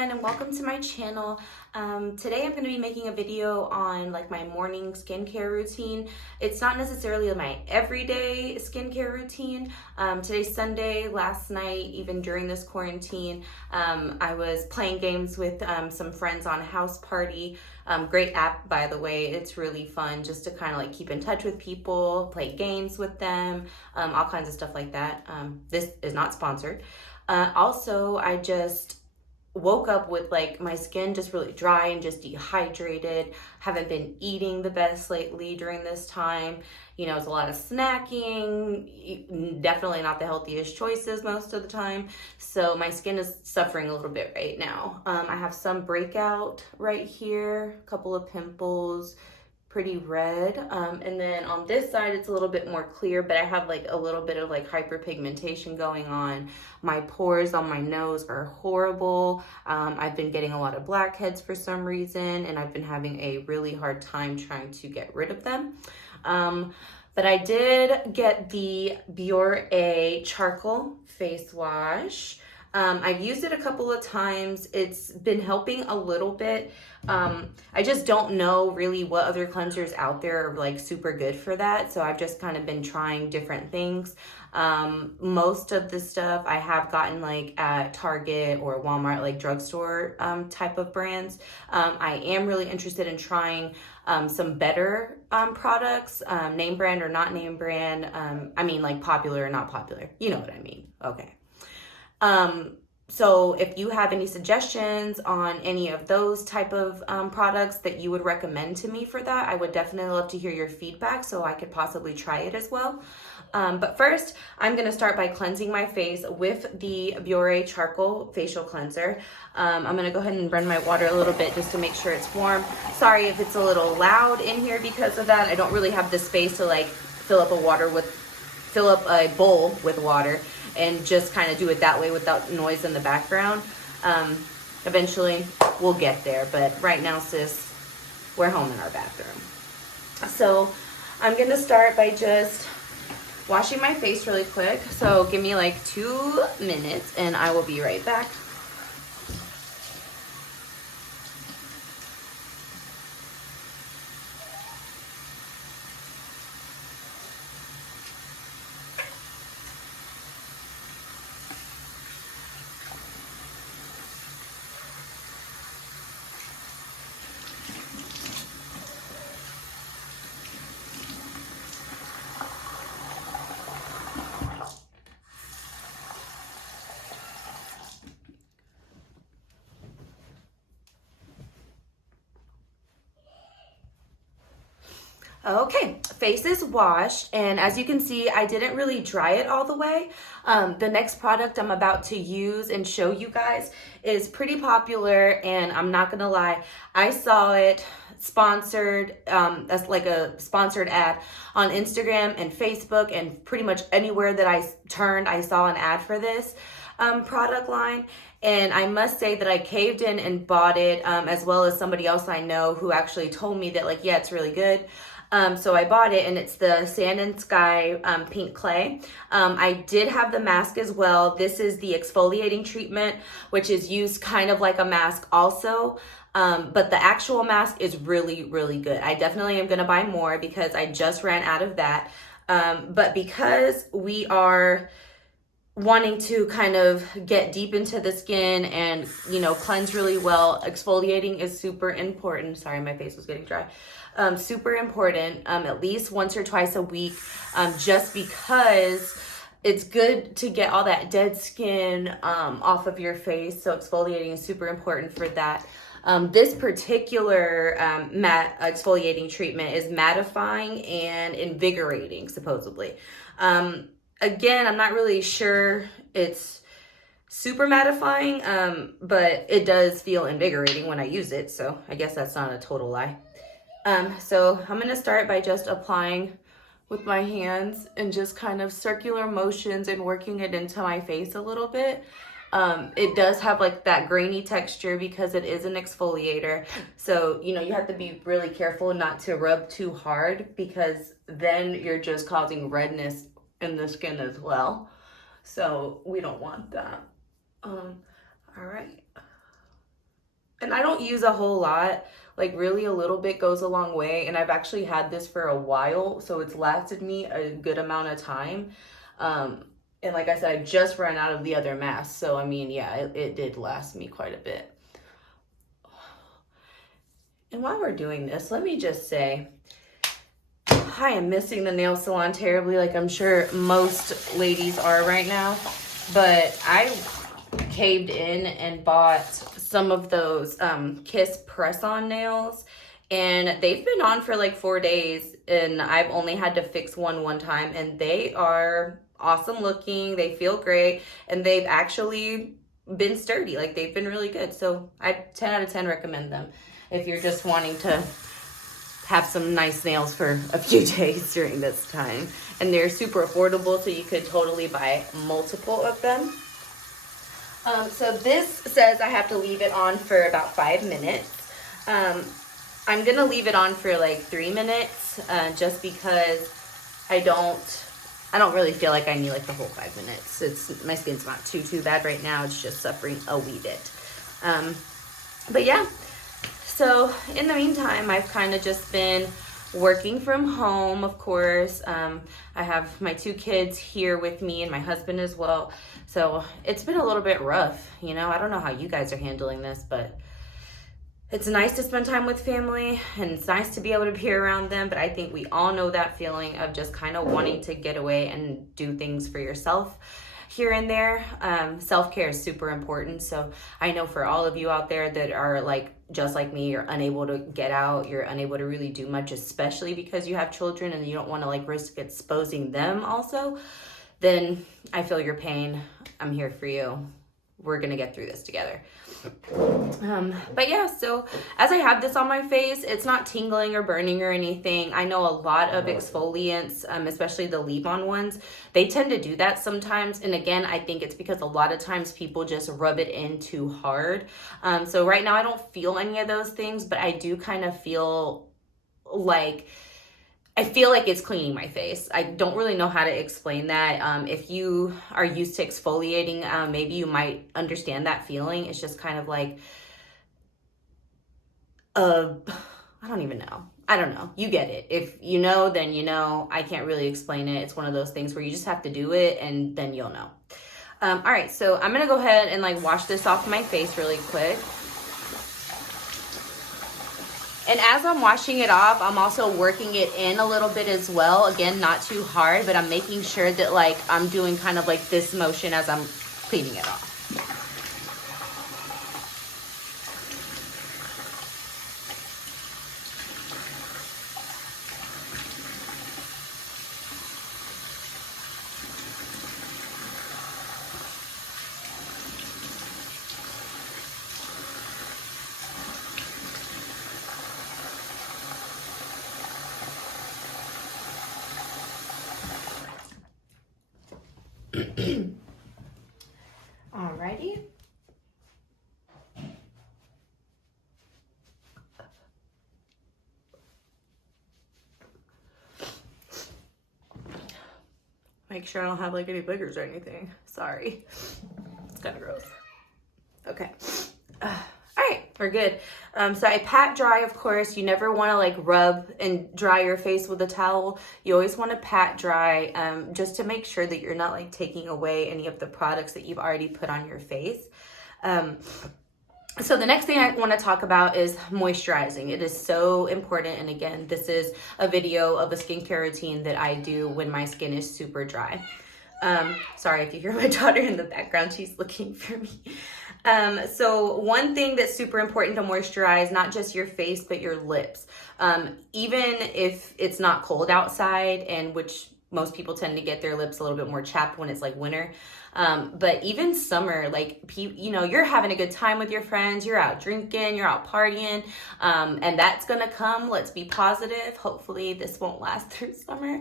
everyone, and welcome to my channel. Today I'm going to be making a video on like my morning skincare routine. It's not necessarily my everyday skincare routine. Today's Sunday. Last night, even during this quarantine, I was playing games with some friends on House Party. Great app, by the way. It's really fun just to kind of like keep in touch with people, play games with them, all kinds of stuff like that. This is not sponsored. Also, I just woke up with like my skin just really dry and just dehydrated. Haven't been eating the best lately during this time. You know, it's a lot of snacking, definitely not the healthiest choices most of the time. So my skin is suffering a little bit right now. I have some breakout right here, a couple of pimples, pretty red, and then on this side it's a little bit more clear, but I have like a little bit of like hyperpigmentation going on. My pores on my nose are horrible. I've been getting a lot of blackheads for some reason, and I've been having a really hard time trying to get rid of them. But I did get the Biore charcoal face wash. I've used it a couple of times. It's been helping a little bit. I just don't know really what other cleansers out there are like super good for that. So I've just kind of been trying different things. Most of the stuff I have gotten like at Target or Walmart, like drugstore type of brands. I am really interested in trying some better products, name brand or not name brand. I mean like popular or not popular. You know what I mean. Okay. So if you have any suggestions on any of those type of products that you would recommend to me for that, I would definitely love to hear your feedback so I could possibly try it as well. But first, I'm going to start by cleansing my face with the Biore Charcoal Facial Cleanser. I'm going to go ahead and run my water a little bit just to make sure it's warm. Sorry if it's a little loud in here because of that. I don't really have the space to like fill up a bowl with water and just kind of do it that way without noise in the background. Eventually we'll get there, but right now, sis, we're home in our bathroom. So I'm gonna start by just washing my face really quick. So give me like 2 minutes and I will be right back. Okay, face is washed, and as you can see, I didn't really dry it all the way. The next product I'm about to use and show you guys is pretty popular, and I'm not gonna lie, I saw it sponsored, that's like a sponsored ad on Instagram and Facebook, and pretty much anywhere that I turned, I saw an ad for this product line. And I must say that I caved in and bought it, as well as somebody else I know who actually told me that like, yeah, it's really good. So I bought it, and it's the Sand and Sky Pink Clay. I did have the mask as well. This is the exfoliating treatment, which is used kind of like a mask also. But the actual mask is really, really good. I definitely am going to buy more because I just ran out of that. But because we are wanting to kind of get deep into the skin and, you know, cleanse really well, exfoliating is super important. Sorry, my face was getting dry. Super important, at least once or twice a week, just because it's good to get all that dead skin off of your face. So exfoliating is super important for that. This particular matte exfoliating treatment is mattifying and invigorating, supposedly. Again, I'm not really sure it's super mattifying, but it does feel invigorating when I use it. So I guess that's not a total lie. So I'm going to start by just applying with my hands and just kind of circular motions and working it into my face a little bit. It does have like that grainy texture because it is an exfoliator. So, you know, you have to be really careful not to rub too hard because then you're just causing redness in the skin as well. So we don't want that. All right. And I don't use a whole lot. Like really a little bit goes a long way. And I've actually had this for a while, so it's lasted me a good amount of time. And like I said, I just ran out of the other mask. So I mean, yeah, it did last me quite a bit. And while we're doing this, let me just say, I am missing the nail salon terribly, like I'm sure most ladies are right now. But I caved in and bought some of those Kiss press-on nails, and they've been on for like 4 days, and I've only had to fix one time, and they are awesome looking. They feel great, and they've actually been sturdy. Like they've been really good. So I 10 out of 10 recommend them if you're just wanting to have some nice nails for a few days during this time. And they're super affordable, so you could totally buy multiple of them. So this says I have to leave it on for about 5 minutes. I'm gonna leave it on for like 3 minutes, just because I don't really feel like I need like the whole 5 minutes. My skin's not too bad right now. It's just suffering a wee bit. But yeah, so in the meantime, I've kind of just been working from home, of course. I have my 2 kids here with me and my husband as well. So it's been a little bit rough, you know. I don't know how you guys are handling this, but it's nice to spend time with family and it's nice to be able to be around them. But I think we all know that feeling of just kind of wanting to get away and do things for yourself here and there. Self-care is super important. So I know for all of you out there that are like, just like me, you're unable to get out, you're unable to really do much, especially because you have children and you don't want to like risk exposing them also, then I feel your pain. I'm here for you. We're gonna get through this together. But yeah, so as I have this on my face, it's not tingling or burning or anything. I know a lot of exfoliants, especially the leave-on ones, they tend to do that sometimes. And again, I think it's because a lot of times people just rub it in too hard. So right now I don't feel any of those things, but I do kind of feel like it's cleaning my face. I don't really know how to explain that. If you are used to exfoliating, maybe you might understand that feeling. It's just kind of like, I don't even know. I don't know. You get it. If you know, then you know. I can't really explain it. It's one of those things where you just have to do it and then you'll know. All right, so I'm gonna go ahead and like wash this off my face really quick. And as I'm washing it off, I'm also working it in a little bit as well. Again, not too hard, but I'm making sure that like I'm doing kind of like this motion as I'm cleaning it off. Alrighty. Make sure I don't have like any boogers or anything. Sorry. It's kind of gross. Okay. All right, we're good. So I pat dry, of course. You never want to like rub and dry your face with a towel. You always want to pat dry, just to make sure that you're not like taking away any of the products that you've already put on your face. So the next thing I want to talk about is moisturizing. It is so important. And again, this is a video of a skincare routine that I do when my skin is super dry. Sorry if you hear my daughter in the background, she's looking for me. So one thing that's super important to moisturize, not just your face, but your lips. Even if it's not cold outside, and which most people tend to get their lips a little bit more chapped when it's like winter. But even summer, like, you know, you're having a good time with your friends, you're out drinking, you're out partying, and that's gonna come. Let's be positive. Hopefully this won't last through summer.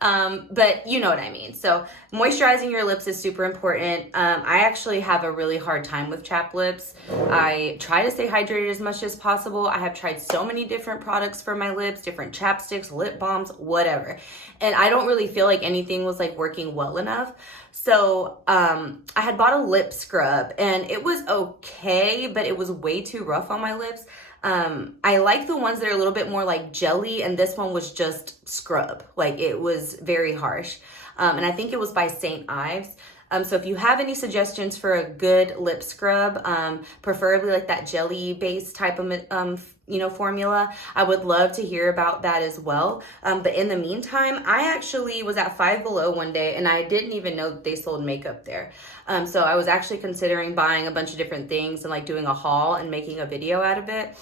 But you know what I mean. So moisturizing your lips is super important. I actually have a really hard time with chapped lips. I try to stay hydrated as much as possible. I have tried so many different products for my lips, different chapsticks, lip balms, whatever. And I don't really feel like anything was like working well enough. So I had bought a lip scrub and it was okay, but it was way too rough on my lips. I like the ones that are a little bit more like jelly, and this one was just scrub. Like, it was very harsh. And I think it was by St. Ives. So if you have any suggestions for a good lip scrub, preferably like that jelly based type of formula, I would love to hear about that as well. But in the meantime, I actually was at Five Below one day and I didn't even know that they sold makeup there. So I was actually considering buying a bunch of different things and like doing a haul and making a video out of it.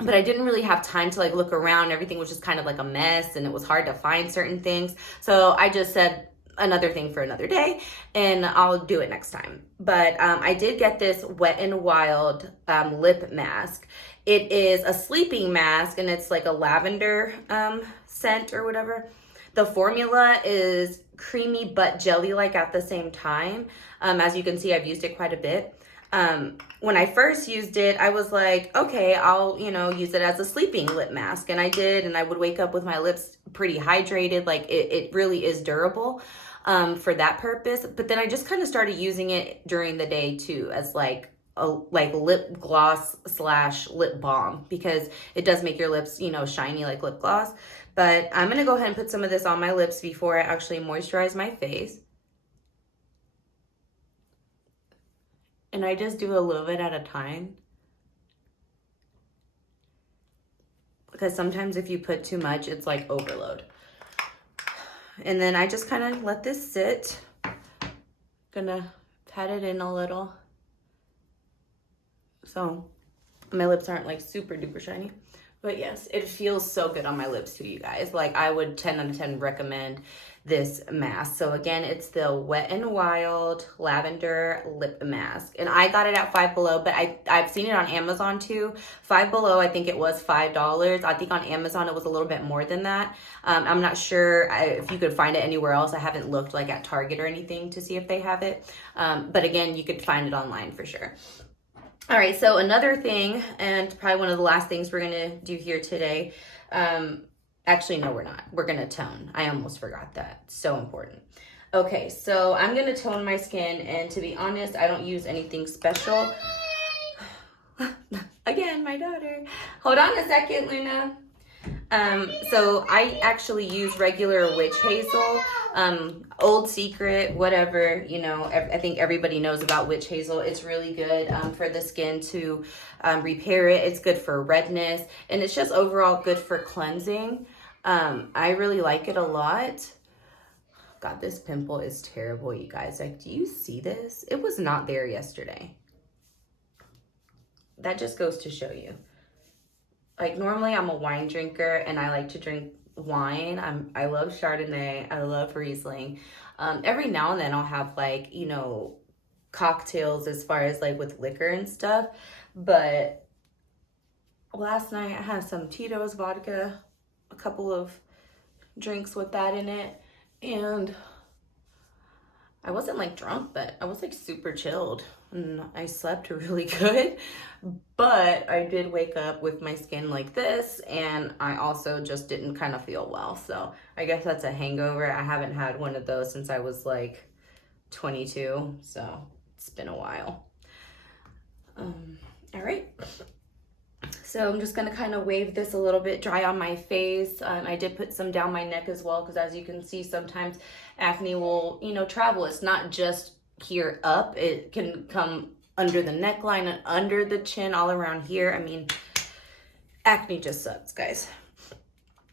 But I didn't really have time to like look around. Everything was just kind of like a mess and it was hard to find certain things. So I just said, another thing for another day, and I'll do it next time. But I did get this Wet n Wild lip mask. It is a sleeping mask and it's like a lavender scent or whatever. The formula is creamy but jelly-like at the same time. As you can see, I've used it quite a bit. When I first used it, I was like, okay, I'll, use it as a sleeping lip mask. And I did, and I would wake up with my lips pretty hydrated. Like, it really is durable for that purpose. But then I just kind of started using it during the day too, as like a lip gloss / lip balm, because it does make your lips, shiny like lip gloss. But I'm going to go ahead and put some of this on my lips before I actually moisturize my face. And I just do a little bit at a time, because sometimes if you put too much, it's like overload. And then I just kind of let this sit. Gonna pat it in a little, so my lips aren't like super duper shiny. But yes, it feels so good on my lips too, you guys. Like, I would 10 out of 10 recommend this mask. So again, it's the Wet n Wild lavender lip mask, and I got it at Five Below, but I've seen it on Amazon too. Five Below, I think it was $5. I think on Amazon it was a little bit more than that. I'm not sure if you could find it anywhere else. I haven't looked like at Target or anything to see if they have it. But again, you could find it online for sure. All right, so another thing, and probably one of the last things we're gonna do here today, actually, no, we're not. We're gonna tone. I almost forgot that. So important. Okay, so I'm gonna tone my skin, and to be honest, I don't use anything special. Again, my daughter. Hold on a second, Luna. So I actually use regular witch hazel, Old Secret, whatever, I think everybody knows about witch hazel. It's really good for the skin to repair it. It's good for redness, and it's just overall good for cleansing. I really like it a lot. God, this pimple is terrible, you guys. Like, do you see this? It was not there yesterday. That just goes to show you. Like, normally I'm a wine drinker and I like to drink wine. I love Chardonnay. I love Riesling. Every now and then I'll have like, cocktails as far as like with liquor and stuff. But last night I had some Tito's vodka, a couple of drinks with that in it. And I wasn't like drunk, but I was like super chilled and I slept really good. But I did wake up with my skin like this, and I also just didn't kind of feel well. So I guess that's a hangover. I haven't had one of those since I was like 22, so it's been a while. All right. So I'm just gonna kind of wave this a little bit dry on my face. I did put some down my neck as well, because as you can see, sometimes acne will, travel. It's not just here up. It can come under the neckline and under the chin, all around here. I mean, acne just sucks, guys.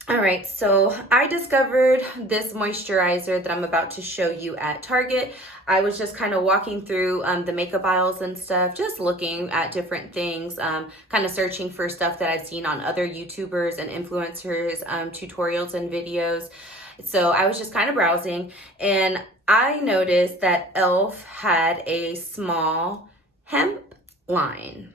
All right, so I discovered this moisturizer that I'm about to show you at Target. I was just kind of walking through the makeup aisles and stuff, just looking at different things, kind of searching for stuff that I've seen on other YouTubers and influencers, tutorials and videos. So I was just kind of browsing, and I noticed that e.l.f. had a small hemp line.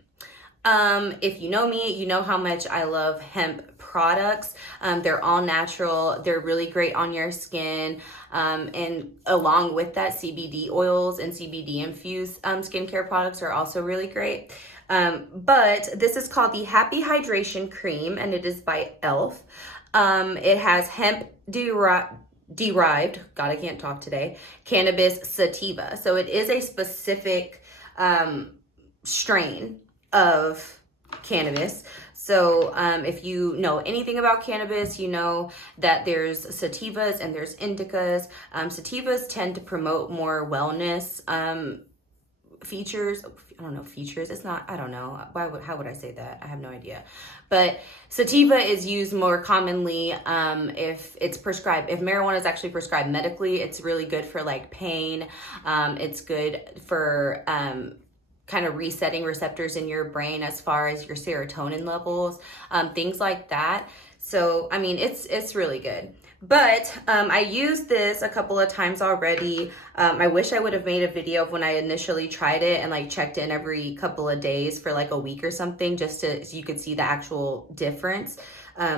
If you know me, you know how much I love hemp products. They're all natural. They're really great on your skin. And along with that, CBD oils and CBD infused skincare products are also really great. But this is called the Happy Hydration Cream, and it is by e.l.f. It has hemp derived, God, I can't talk today, cannabis sativa. So it is a specific strain of cannabis. So if you know anything about cannabis, you know that there's sativas and there's indicas. Sativas tend to promote more wellness features. I don't know, features. It's not, I don't know. How would I say that? I have no idea. But sativa is used more commonly if it's prescribed. If marijuana is actually prescribed medically, it's really good for like pain. It's good for kind of resetting receptors in your brain as far as your serotonin levels, things like that. So, I mean, it's really good. But I used this a couple of times already. I wish I would have made a video of when I initially tried it and like checked in every couple of days for like a week or something, just so you could see the actual difference,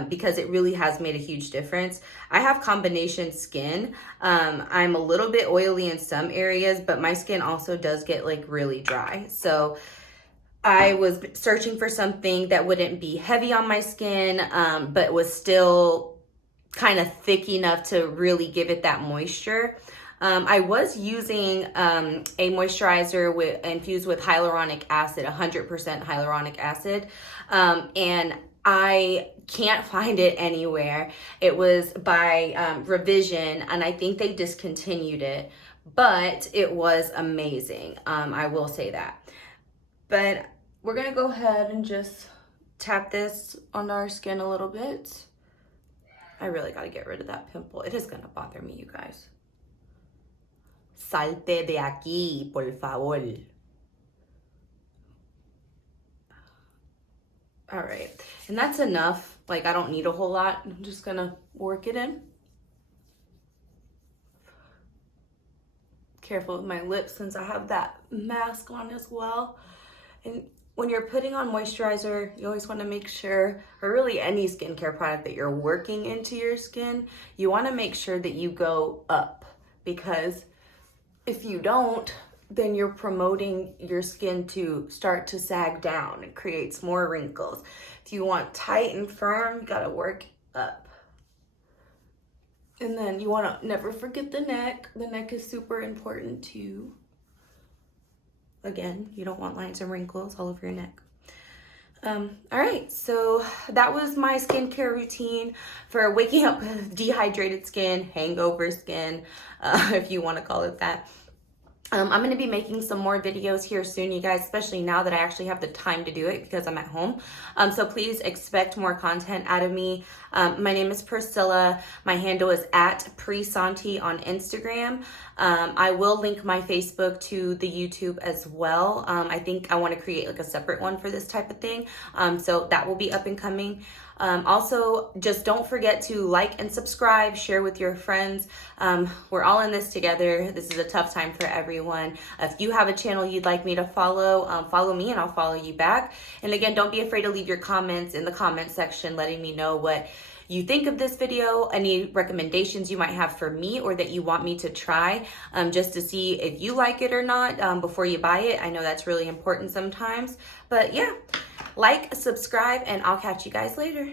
because it really has made a huge difference. I have combination skin. I'm a little bit oily in some areas, but my skin also does get like really dry. So I was searching for something that wouldn't be heavy on my skin, but was still kind of thick enough to really give it that moisture. I was using a moisturizer infused with hyaluronic acid, 100% hyaluronic acid, and I can't find it anywhere. It was by Revision, and I think they discontinued it, but it was amazing. I will say that. But we're gonna go ahead and just tap this on our skin a little bit. I really got to get rid of that pimple. It is going to bother me, you guys. Salte de aquí, por favor. All right. And that's enough. Like, I don't need a whole lot. I'm just going to work it in. Careful with my lips since I have that mask on as well. And when you're putting on moisturizer, you always want to make sure, or really any skincare product that you're working into your skin, you want to make sure that you go up, because if you don't, then you're promoting your skin to start to sag down. It creates more wrinkles. If you want tight and firm, you got to work up. And then you want to never forget the neck. The neck is super important too. Again, you don't want lines and wrinkles all over your neck. All right, so that was my skincare routine for waking up with dehydrated skin, hangover skin, if you want to call it that. I'm going to be making some more videos here soon, you guys, especially now that I actually have the time to do it because I'm at home. So please expect more content out of me. My name is Priscilla. My handle is @Prisanti on Instagram. I will link my Facebook to the YouTube as well. I think I want to create like a separate one for this type of thing. So that will be up and coming. Also, just don't forget to like and subscribe, share with your friends. We're all in this together. This is a tough time for everyone. If you have a channel you'd like me to follow, follow me and I'll follow you back. And again, don't be afraid to leave your comments in the comment section, letting me know what you think of this video, any recommendations you might have for me or that you want me to try, just to see if you like it or not before you buy it. I know that's really important sometimes. But yeah, like, subscribe, and I'll catch you guys later.